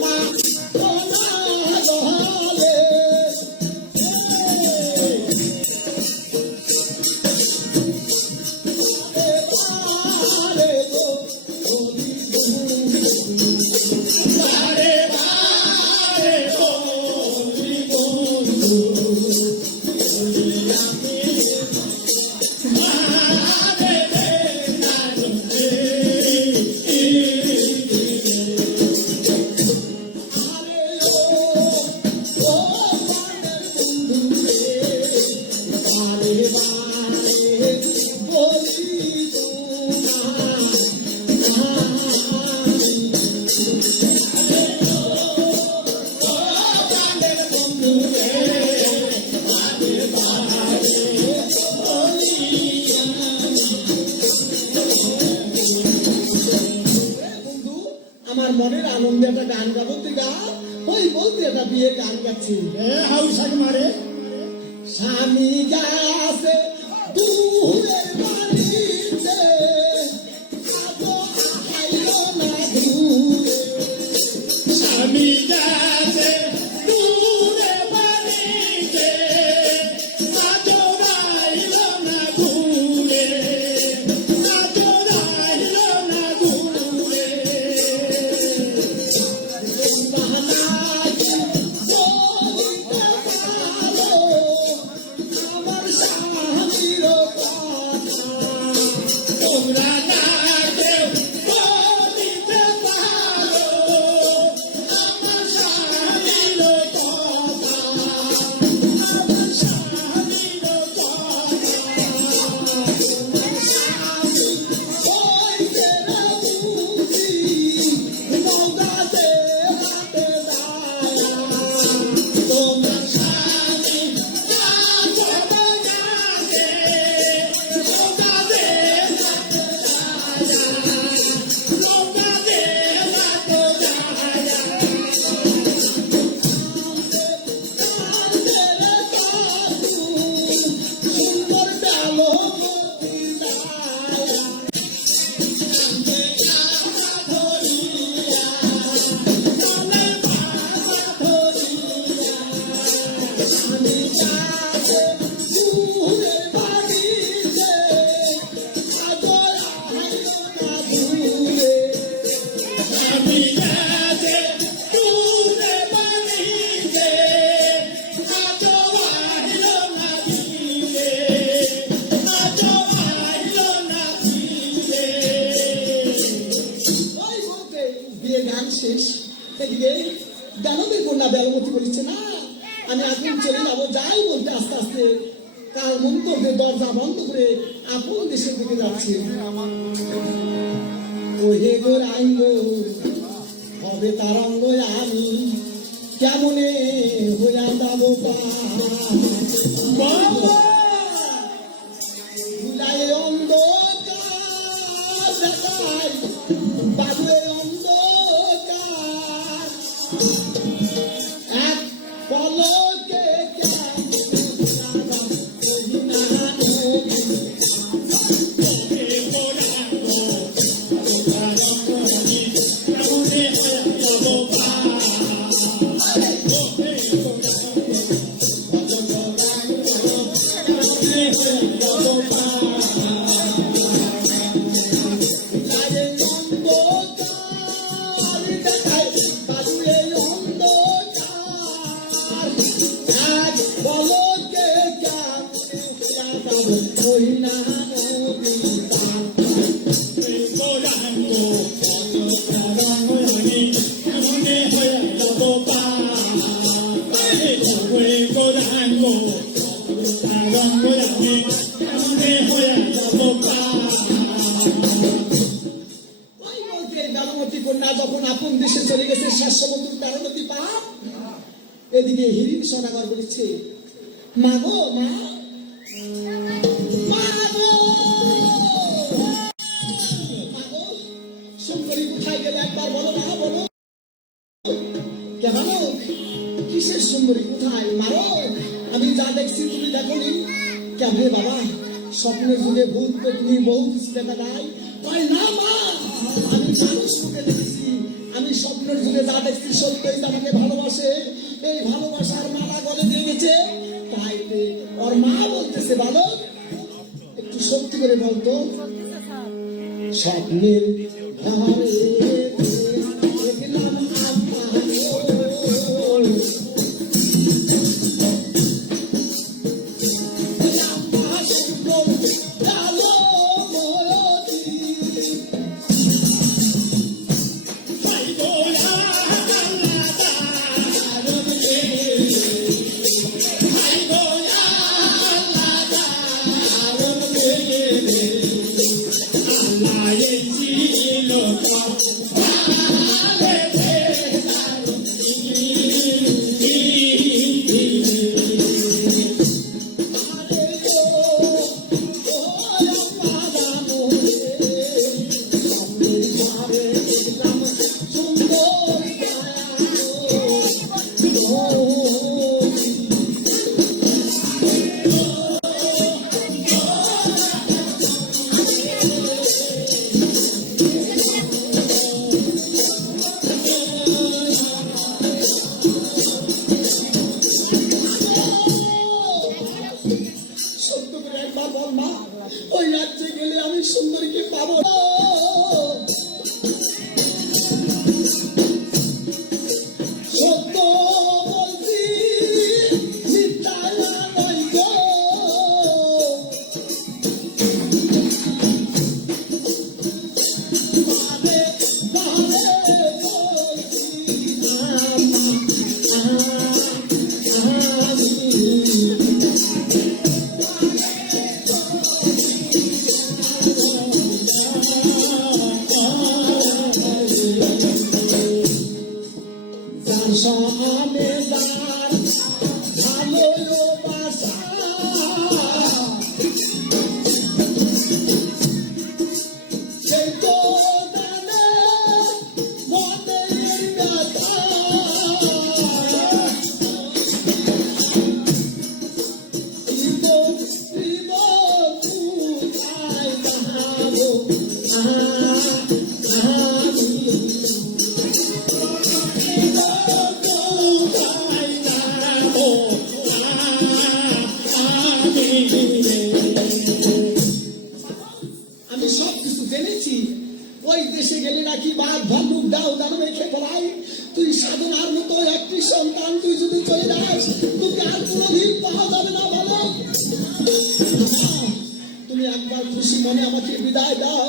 মা মনের একটা গান গাবো, তুই গা। ওই বলতে একটা বিয়ে গান গাচ্ছি। হাউসাক মারে। স্বামী গাছে দূরের বাড়িতে। স্বামী যাচ্ছে শেষ এদিকে দানবের কন্যা বেলমতি বলেছে না আমি এখন চলে যাব, যাই বলতে আস্তে আস্তে কাল মন্তব্যে দরজা বন্ধ করে আপন দেশের দিকে যাচ্ছে। ওহে গো রাঙ্গ হবে তারঙ্গ আমি, কেমনে হইয়া যাব? বাবা! ওই বলতে দানবতী কন্যা যখন আপন দেশে চলে গেছে শেষ সমুদ্র দানবতী পাপ এদিকে হিরিন সদাগর বলেছে মা গো মা মা গো মা গো সুন্দরী কোথায় গেলে একবার বলো মা বলো কেমন কিসের সুন্দরী কোথায় মারো আমি যা দেখছি তুমি দেখোনি কেমনে বাবা স্বপ্নের যুগে ভূত পেতনি বহু কিছু দেখা যায় কয় না, মা। আমি জানি সুখে দেখেছি? আমি স্বপ্ন স্বপ্নের যুগে যা দেখছি সত্যই আমাকে ভালোবাসে। এই ভালোবাসার মালা গলে দিয়ে গেছে। তাই ওর মা বলতেছে ভালো একটু সত্যি করে বলতো। স্বপ্নের আমি সব কিছু জেনেছি। ওই দেশে গেলে নাকি বাঘ ভাল্লুক দাও দানো রেখে বলাই তুই সাধনার মতো একটি সন্তান, তুই যদি চলে যাস, তোকে আর কোনোদিন পাওয়া যাবে না বলো তুমি একবার খুশি মনে আমাকে বিদায় দাও।